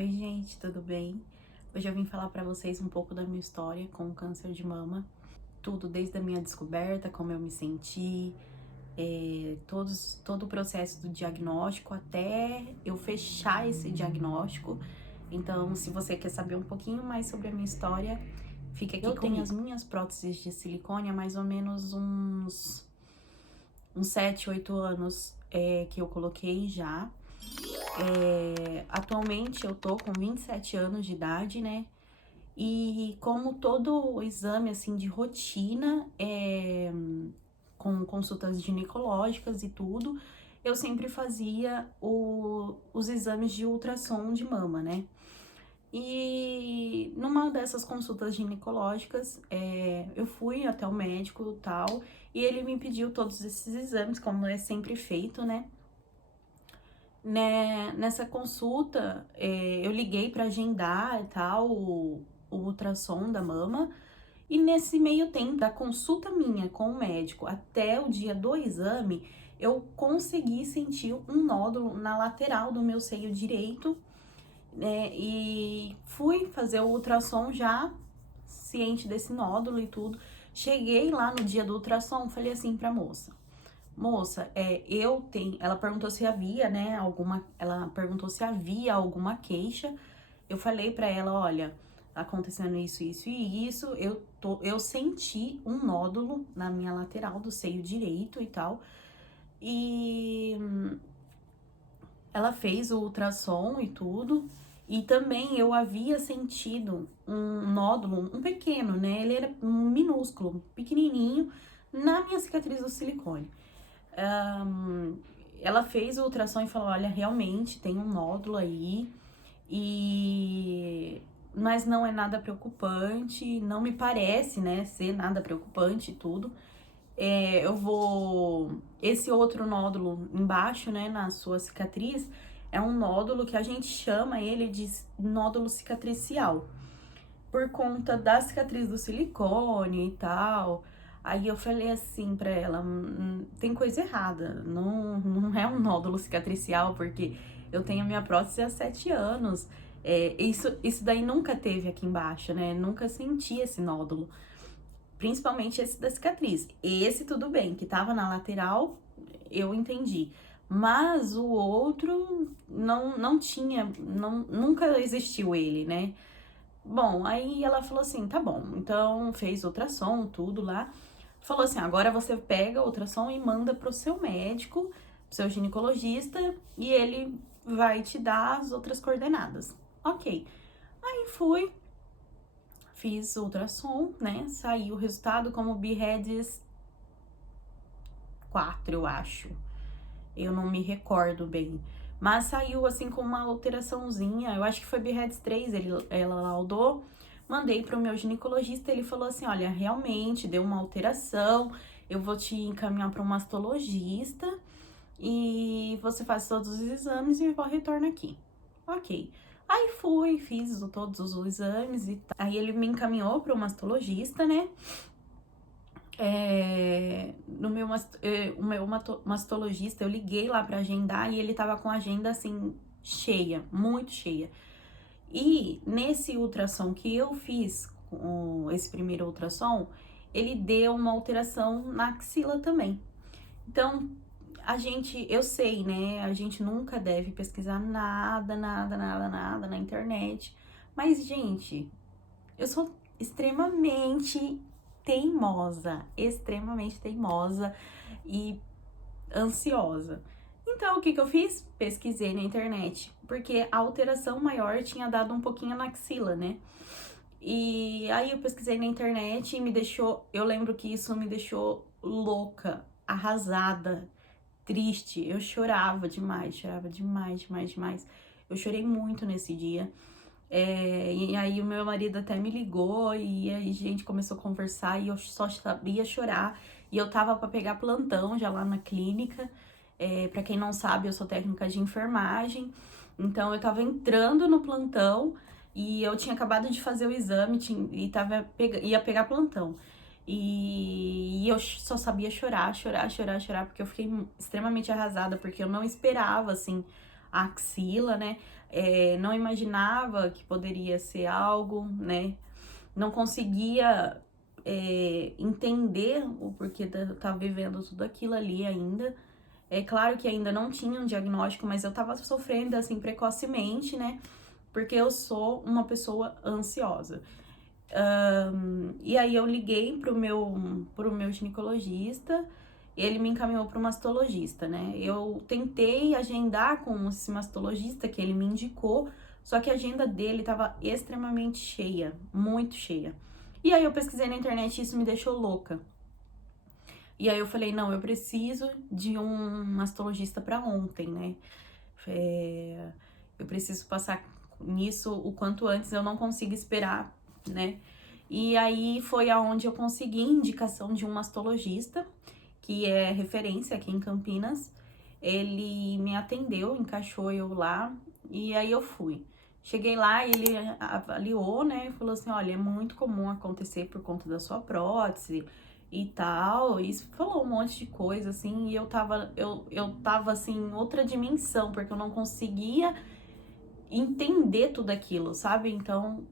Oi, gente, tudo bem? Hoje eu vim falar pra vocês um pouco da minha história com o câncer de mama. Tudo desde a minha descoberta, como eu me senti, todo o processo do diagnóstico até eu fechar esse diagnóstico. Então, se você quer saber um pouquinho mais sobre a minha história, fica aqui comigo. Eu tenho as minhas próteses de silicone há mais ou menos uns 7, 8 anos que eu coloquei já. Atualmente eu tô com 27 anos de idade, né? E como todo exame, assim, de rotina, com consultas ginecológicas e tudo, eu sempre fazia os exames de ultrassom de mama, né? E numa dessas consultas ginecológicas, eu fui até o médico e tal, e ele me pediu todos esses exames, como é sempre feito, né? Nessa consulta, eu liguei para agendar e tal o ultrassom da mama. E nesse meio tempo, da consulta minha com o médico até o dia do exame, eu consegui sentir um nódulo na lateral do meu seio direito, né? E fui fazer o ultrassom já ciente desse nódulo e tudo. Cheguei lá no dia do ultrassom, falei assim pra moça, eu tenho. Ela perguntou se havia, né, ela perguntou se havia alguma queixa. Eu falei pra ela, olha, tá acontecendo isso, isso e isso. Eu senti um nódulo na minha lateral do seio direito e tal. E ela fez o ultrassom e tudo. E também eu havia sentido um nódulo, um pequeno, né? Ele era minúsculo, pequenininho, na minha cicatriz do silicone. Ela fez o ultrassom e falou, olha, realmente tem um nódulo aí, mas não é nada preocupante, não me parece, né, ser nada preocupante e tudo. Esse outro nódulo embaixo, né, na sua cicatriz, é um nódulo que a gente chama ele de nódulo cicatricial, por conta da cicatriz do silicone e tal. Aí eu falei assim pra ela, tem coisa errada, não é um nódulo cicatricial, porque eu tenho minha prótese há 7 anos. Isso daí nunca teve aqui embaixo, né? Nunca senti esse nódulo, principalmente esse da cicatriz. Esse tudo bem, que tava na lateral, eu entendi. Mas o outro não tinha, nunca existiu ele, né? Bom, aí ela falou assim, tá bom, então fez ultrassom, tudo lá. Falou assim, agora você pega o ultrassom e manda pro seu médico, pro seu ginecologista, e ele vai te dar as outras coordenadas. Ok. Aí fui, fiz o ultrassom, né? Saiu o resultado como BRADS 4, eu acho. Eu não me recordo bem. Mas saiu assim com uma alteraçãozinha. Eu acho que foi BRADS 3, ela laudou. Mandei para o meu ginecologista, ele falou assim: olha, realmente deu uma alteração, eu vou te encaminhar para um mastologista e você faz todos os exames e retorna aqui. Ok. Aí fui, fiz todos os exames e tal. Aí ele me encaminhou para o mastologista, né? O meu mastologista, eu liguei lá pra agendar e ele tava com a agenda assim, cheia, muito cheia. E nesse ultrassom que eu fiz, esse primeiro ultrassom, ele deu uma alteração na axila também. Então, eu sei, né? A gente nunca deve pesquisar nada na internet. Mas, gente, eu sou extremamente teimosa e ansiosa. Então, o que que eu fiz? Pesquisei na internet, porque a alteração maior tinha dado um pouquinho na axila, né? E aí eu pesquisei na internet e eu lembro que isso me deixou louca, arrasada, triste. Eu chorava demais. Eu chorei muito nesse dia. E aí o meu marido até me ligou e aí a gente começou a conversar e eu só sabia chorar. E eu tava pra pegar plantão já lá na clínica. Pra quem não sabe, eu sou técnica de enfermagem. Então eu tava entrando no plantão e eu tinha acabado de fazer o exame e ia pegar plantão. E eu só sabia chorar, porque eu fiquei extremamente arrasada, porque eu não esperava, assim, a axila, né? Não imaginava que poderia ser algo, né? Não conseguia entender o porquê de estar vivendo tudo aquilo ali ainda. É claro que ainda não tinha um diagnóstico, mas eu tava sofrendo assim precocemente, né? Porque eu sou uma pessoa ansiosa. E aí eu liguei pro meu ginecologista, ele me encaminhou para o mastologista, né? Eu tentei agendar com esse mastologista que ele me indicou, só que a agenda dele estava extremamente cheia, muito cheia. E aí eu pesquisei na internet e isso me deixou louca. E aí eu falei, não, eu preciso de um mastologista para ontem, né? Eu preciso passar nisso o quanto antes, eu não consigo esperar, né? E aí foi aonde eu consegui indicação de um mastologista, que é referência aqui em Campinas. Ele me atendeu, encaixou eu lá, e aí eu fui. Cheguei lá e ele avaliou, né? E falou assim: olha, é muito comum acontecer por conta da sua prótese e tal. E falou um monte de coisa, assim, e eu tava assim, em outra dimensão, porque eu não conseguia entender tudo aquilo, sabe? Então,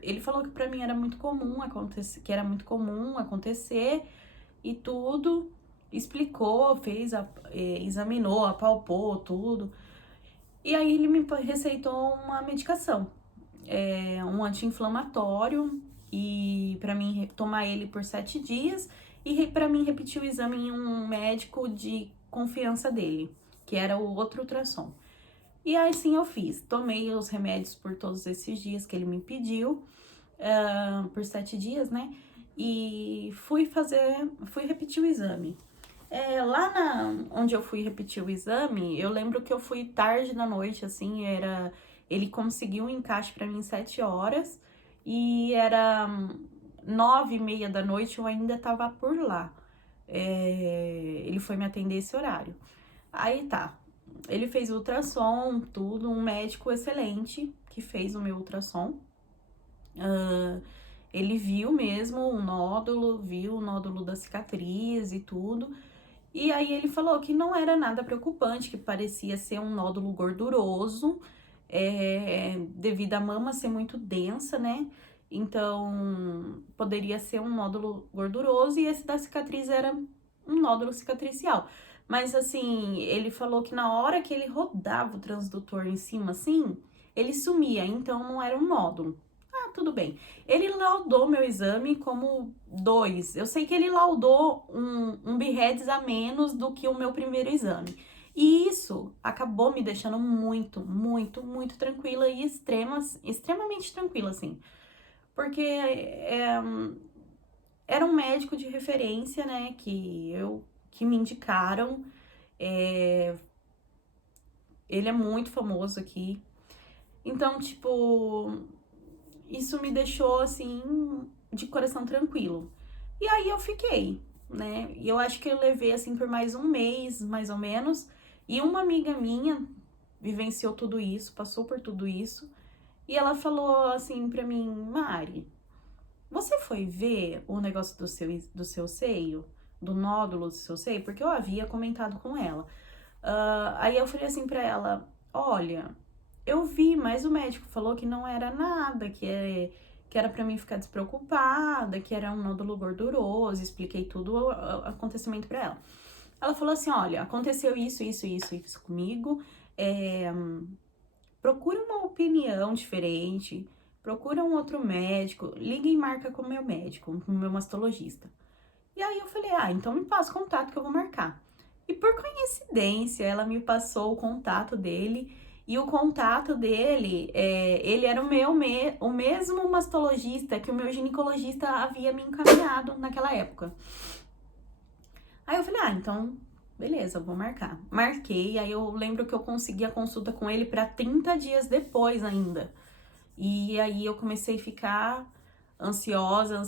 ele falou que pra mim era muito comum acontecer, que era muito comum acontecer e tudo, explicou, examinou, apalpou tudo. E aí ele me receitou uma medicação, um anti-inflamatório, e pra mim tomar ele por 7 dias e pra mim repetir o exame em um médico de confiança dele, que era o outro ultrassom. E aí sim eu fiz, tomei os remédios por todos esses dias que ele me pediu, por 7 dias, né? E fui repetir o exame. Onde eu fui repetir o exame, eu lembro que eu fui tarde da noite, assim, ele conseguiu um encaixe pra mim 7 horas e era 9h30 da noite, eu ainda tava por lá. Ele foi me atender esse horário. Aí tá, ele fez ultrassom, tudo, um médico excelente que fez o meu ultrassom. Ele viu mesmo viu o nódulo da cicatriz e tudo. E aí ele falou que não era nada preocupante, que parecia ser um nódulo gorduroso, devido à mama ser muito densa, né? Então, poderia ser um nódulo gorduroso e esse da cicatriz era um nódulo cicatricial. Mas assim, ele falou que na hora que ele rodava o transdutor em cima, assim, ele sumia, então não era um nódulo. Ah, tudo bem. Ele laudou meu exame como 2. Eu sei que ele laudou um BIREDS a menos do que o meu primeiro exame. E isso acabou me deixando muito, muito, muito tranquila e extremamente tranquila, assim. Porque era um médico de referência, né, que me indicaram. Ele é muito famoso aqui. Então, tipo, isso me deixou, assim, de coração tranquilo. E aí eu fiquei, né? E eu acho que eu levei, assim, por mais um mês, mais ou menos. E uma amiga minha vivenciou tudo isso, passou por tudo isso. E ela falou assim pra mim: Mari, você foi ver o negócio do seu seio? Do nódulo do seu seio? Porque eu havia comentado com ela. Aí eu falei assim pra ela: olha, eu vi, mas o médico falou que não era nada, que era pra mim ficar despreocupada, que era um nódulo gorduroso. Expliquei tudo o acontecimento pra ela. Ela falou assim: olha, aconteceu isso comigo. Procura uma opinião diferente, procura um outro médico, liga e marca com o meu médico, com o meu mastologista. E aí eu falei: então me passa o contato que eu vou marcar. E por coincidência, ela me passou o contato dele, e o contato dele, ele era o mesmo mastologista que o meu ginecologista havia me encaminhado naquela época. Aí eu falei: então, beleza, eu vou marcar. Marquei, aí eu lembro que eu consegui a consulta com ele para 30 dias depois ainda. E aí eu comecei a ficar ansiosa,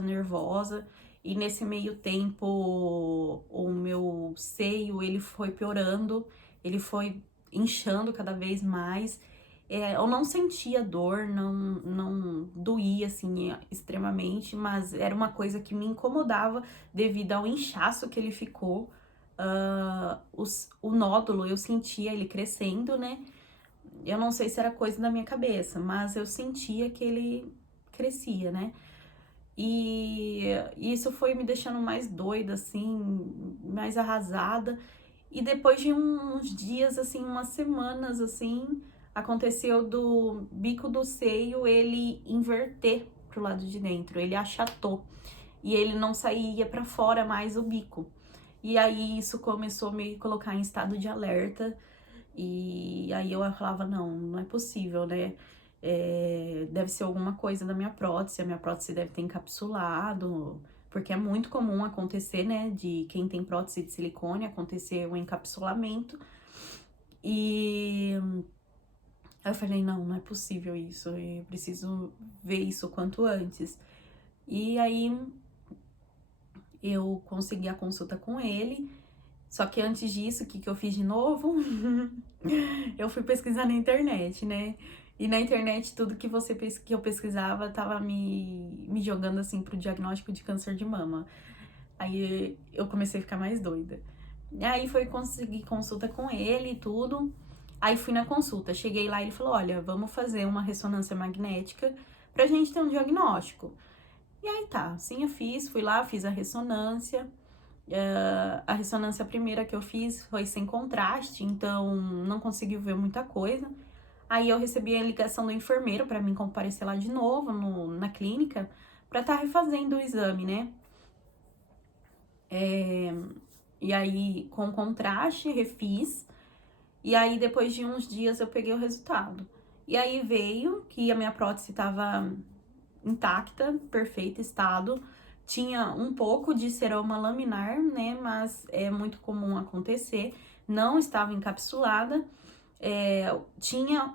nervosa. E nesse meio tempo, o meu seio, ele foi piorando, ele foi inchando cada vez mais. Eu não sentia dor, não doía, assim, extremamente, mas era uma coisa que me incomodava devido ao inchaço que ele ficou. o nódulo, eu sentia ele crescendo, né? Eu não sei se era coisa da minha cabeça, mas eu sentia que ele crescia, né? E isso foi me deixando mais doida, assim, mais arrasada. E depois de uns dias, assim, umas semanas, assim, aconteceu do bico do seio ele inverter pro lado de dentro, ele achatou. E ele não saía pra fora mais o bico. E aí isso começou a me colocar em estado de alerta. E aí eu falava, não é possível, né? Deve ser alguma coisa da minha prótese, a minha prótese deve ter encapsulado, porque é muito comum acontecer, né, de quem tem prótese de silicone, acontecer um encapsulamento. E aí eu falei, não é possível isso, eu preciso ver isso o quanto antes. E aí eu consegui a consulta com ele, só que antes disso, o que eu fiz de novo? Eu fui pesquisar na internet, né? E na internet, tudo que que eu pesquisava tava me jogando assim pro diagnóstico de câncer de mama. Aí eu comecei a ficar mais doida. E aí foi conseguir consulta com ele e tudo. Aí fui na consulta, cheguei lá e ele falou: olha, vamos fazer uma ressonância magnética pra gente ter um diagnóstico. E aí tá, sim, eu fui lá, fiz a ressonância. A ressonância primeira que eu fiz foi sem contraste, então não conseguiu ver muita coisa. Aí eu recebi a ligação do enfermeiro para mim comparecer lá de novo na clínica para estar refazendo o exame, né? E aí com contraste refiz. E aí depois de uns dias eu peguei o resultado. E aí veio que a minha prótese estava intacta, perfeito estado. Tinha um pouco de seroma laminar, né? Mas é muito comum acontecer. Não estava encapsulada. Tinha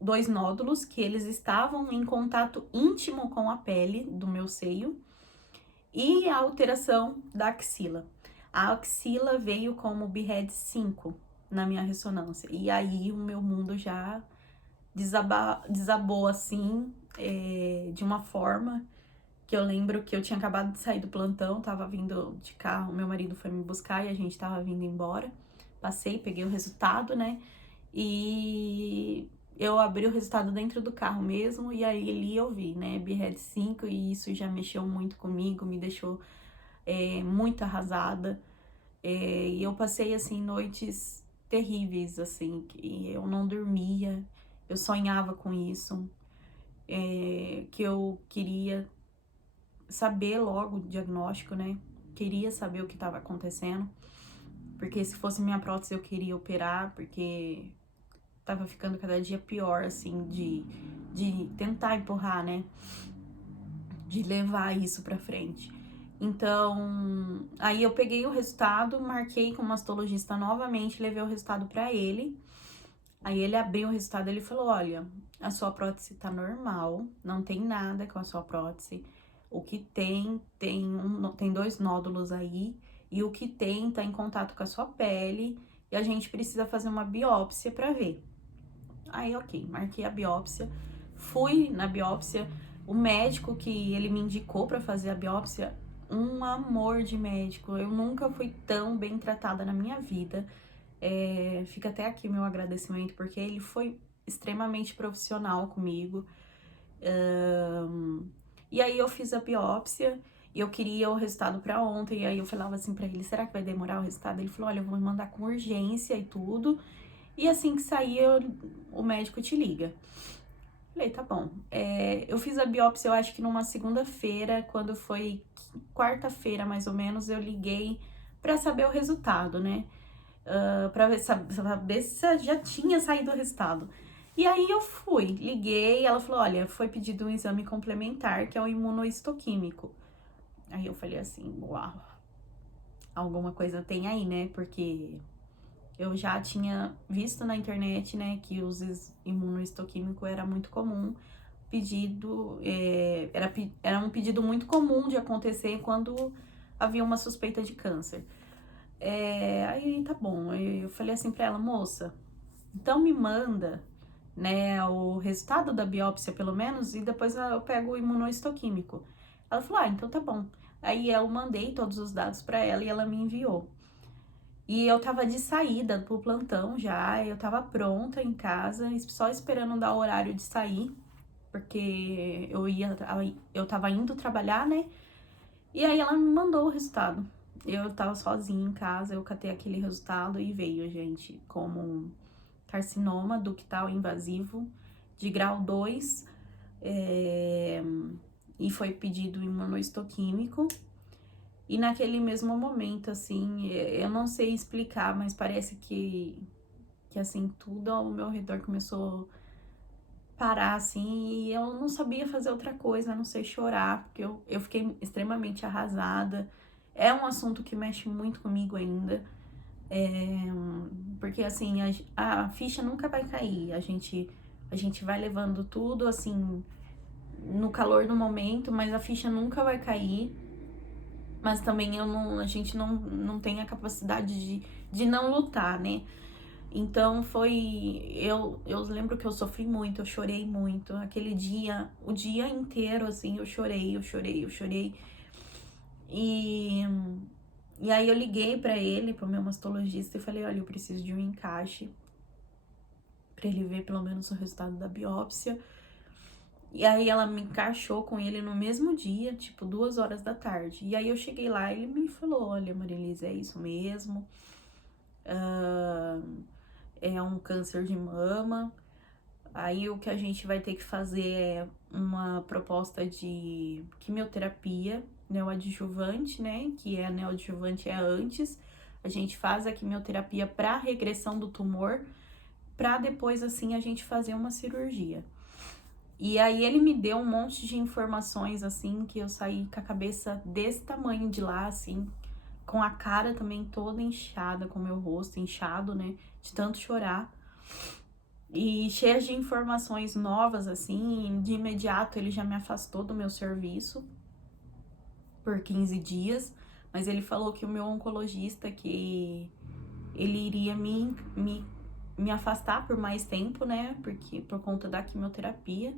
2 nódulos que eles estavam em contato íntimo com a pele do meu seio. E a alteração da axila. A axila veio como BRAD 5 na minha ressonância. E aí o meu mundo já desabou assim, de uma forma que eu lembro que eu tinha acabado de sair do plantão, tava vindo de carro, meu marido foi me buscar e a gente tava vindo embora. Passei, peguei o resultado, né? E eu abri o resultado dentro do carro mesmo, e aí ali eu vi, né? BRAD 5, e isso já mexeu muito comigo, me deixou muito arrasada. E eu passei, assim, noites terríveis, assim, que eu não dormia, eu sonhava com isso, que eu queria saber logo o diagnóstico, né? Queria saber o que estava acontecendo, porque se fosse minha prótese eu queria operar, porque tava ficando cada dia pior, assim, de tentar empurrar, né? De levar isso pra frente. Então, aí eu peguei o resultado, marquei com o mastologista novamente, levei o resultado pra ele. Aí ele abriu o resultado e ele falou: olha, a sua prótese tá normal, não tem nada com a sua prótese. O que tem 2 nódulos aí, e o que tá em contato com a sua pele, e a gente precisa fazer uma biópsia pra ver. Aí, ok, marquei a biópsia, fui na biópsia, o médico que ele me indicou pra fazer a biópsia, um amor de médico, eu nunca fui tão bem tratada na minha vida. Fica até aqui o meu agradecimento, porque ele foi extremamente profissional comigo. E aí eu fiz a biópsia e eu queria o resultado para ontem. E aí eu falava assim para ele: será que vai demorar o resultado? Ele falou: olha, eu vou mandar com urgência e tudo. E assim que sair, o médico te liga. Falei, tá bom. Eu fiz a biópsia, eu acho que numa segunda-feira, quando foi quarta-feira mais ou menos, eu liguei para saber o resultado, né? Pra saber se já tinha saído o resultado. E aí eu fui, liguei, ela falou: olha, foi pedido um exame complementar, que é o imunohistoquímico. Aí eu falei assim: uau, alguma coisa tem aí, né? Porque eu já tinha visto na internet, né, que os imunohistoquímico era muito comum, era um pedido muito comum de acontecer quando havia uma suspeita de câncer. Aí tá bom, eu falei assim pra ela: moça, então me manda, né, o resultado da biópsia pelo menos, e depois eu pego o imunohistoquímico. Ela falou: então tá bom. Aí eu mandei todos os dados pra ela e ela me enviou. E eu tava de saída pro plantão já, eu tava pronta em casa, só esperando dar o horário de sair, porque eu tava indo trabalhar, né? E aí ela me mandou o resultado. Eu tava sozinha em casa, eu catei aquele resultado e veio, gente, como um carcinoma ductal invasivo de grau 2, e foi pedido imunohistoquímico. E naquele mesmo momento, assim, eu não sei explicar, mas parece que assim, tudo ao meu redor começou a parar, assim, e eu não sabia fazer outra coisa, a não ser chorar, porque eu fiquei extremamente arrasada. É um assunto que mexe muito comigo ainda, porque, assim, a ficha nunca vai cair, a gente vai levando tudo, assim, no calor do momento, mas a ficha nunca vai cair. Mas também a gente não tem a capacidade de não lutar, né? Então eu lembro que eu sofri muito, eu chorei muito. Aquele dia, o dia inteiro, assim, eu chorei, eu chorei, eu chorei. E, e aí eu liguei pra ele, pro meu mastologista, e falei, olha, eu preciso de um encaixe pra ele ver pelo menos o resultado da biópsia. E aí ela me encaixou com ele no mesmo dia, tipo 2 horas da tarde. E aí eu cheguei lá e ele me falou, olha, Marilisa, é isso mesmo. É um câncer de mama. Aí o que a gente vai ter que fazer é uma proposta de quimioterapia neoadjuvante, né? Que a neoadjuvante é antes. A gente faz a quimioterapia para regressão do tumor, para depois assim a gente fazer uma cirurgia. E aí ele me deu um monte de informações, assim, que eu saí com a cabeça desse tamanho de lá, assim, com a cara também toda inchada, com o meu rosto inchado, né, de tanto chorar. E cheia de informações novas, assim, de imediato ele já me afastou do meu serviço por 15 dias, mas ele falou que o meu oncologista, que ele iria me afastar por mais tempo, né, porque por conta da quimioterapia.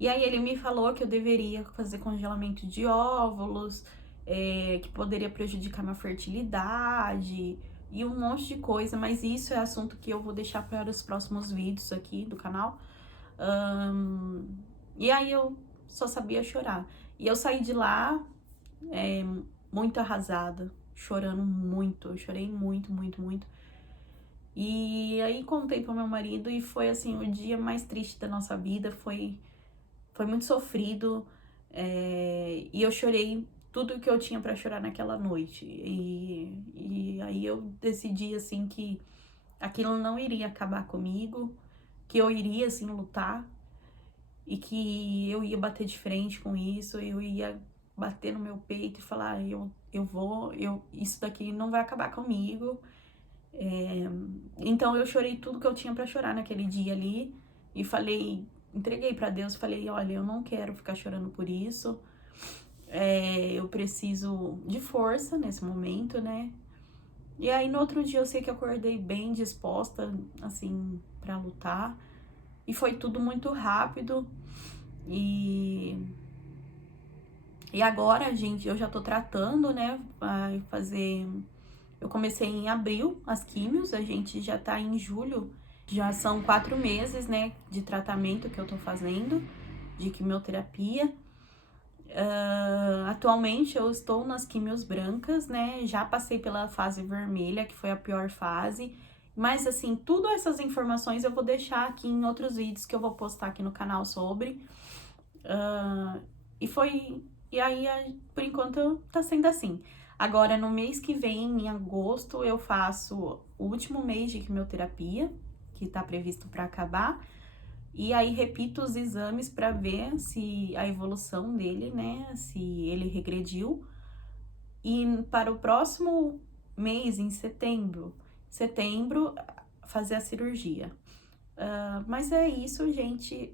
E aí ele me falou que eu deveria fazer congelamento de óvulos, que poderia prejudicar minha fertilidade e um monte de coisa, mas isso é assunto que eu vou deixar para os próximos vídeos aqui do canal. E aí eu só sabia chorar. E eu saí de lá muito arrasada, chorando muito, eu chorei muito, muito, muito. E aí contei pro meu marido e foi assim, o dia mais triste da nossa vida, foi muito sofrido, e eu chorei tudo que eu tinha para chorar naquela noite. E aí eu decidi, assim, que aquilo não iria acabar comigo, que eu iria, assim, lutar e que eu ia bater de frente com isso, eu ia bater no meu peito e falar, isso daqui não vai acabar comigo. Então eu chorei tudo que eu tinha para chorar naquele dia ali e falei, entreguei para Deus, falei, olha, eu não quero ficar chorando por isso, eu preciso de força nesse momento, né? E aí no outro dia eu sei que eu acordei bem disposta, assim, para lutar, e foi tudo muito rápido. E agora, gente, eu já tô tratando, né? Vai fazer. Eu comecei em abril as químios, a gente já tá em julho, já são 4 meses, né, de tratamento que eu tô fazendo, de quimioterapia. Atualmente eu estou nas químios brancas, né, já passei pela fase vermelha, que foi a pior fase, mas assim, tudo essas informações eu vou deixar aqui em outros vídeos que eu vou postar aqui no canal sobre. E aí, por enquanto, tá sendo assim. Agora, no mês que vem, em agosto, eu faço o último mês de quimioterapia, que tá previsto para acabar. E aí, repito os exames para ver se a evolução dele, né, se ele regrediu. E para o próximo mês, em setembro, fazer a cirurgia. Mas é isso, gente.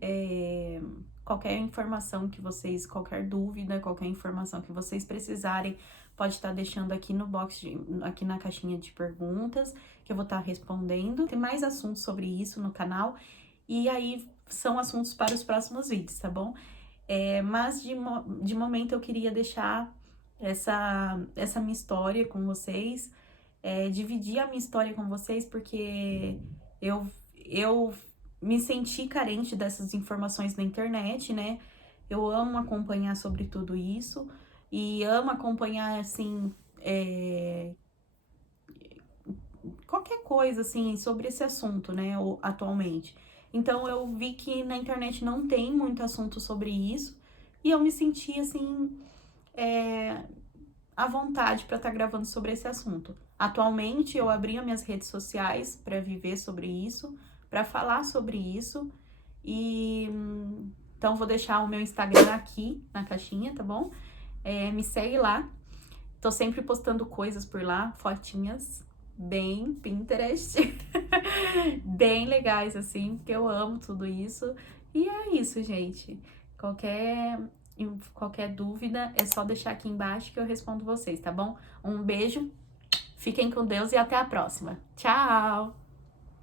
Qualquer informação que vocês, qualquer dúvida, qualquer informação que vocês precisarem, pode estar deixando aqui no aqui na caixinha de perguntas, que eu vou estar respondendo. Tem mais assuntos sobre isso no canal, e aí são assuntos para os próximos vídeos, tá bom? Mas de momento eu queria deixar essa minha história com vocês. dividir a minha história com vocês, porque eu me senti carente dessas informações na internet, né? Eu amo acompanhar sobre tudo isso e amo acompanhar, assim, qualquer coisa, assim, sobre esse assunto, né, atualmente. Então, eu vi que na internet não tem muito assunto sobre isso e eu me senti, assim, à vontade para estar gravando sobre esse assunto. Atualmente, eu abri as minhas redes sociais para viver sobre isso, para falar sobre isso e então vou deixar o meu Instagram aqui na caixinha, tá bom? Me segue lá. Tô sempre postando coisas por lá, fotinhas bem Pinterest, bem legais assim, porque eu amo tudo isso. E é isso, gente. Qualquer dúvida é só deixar aqui embaixo que eu respondo vocês, tá bom? Um beijo, fiquem com Deus e até a próxima. Tchau!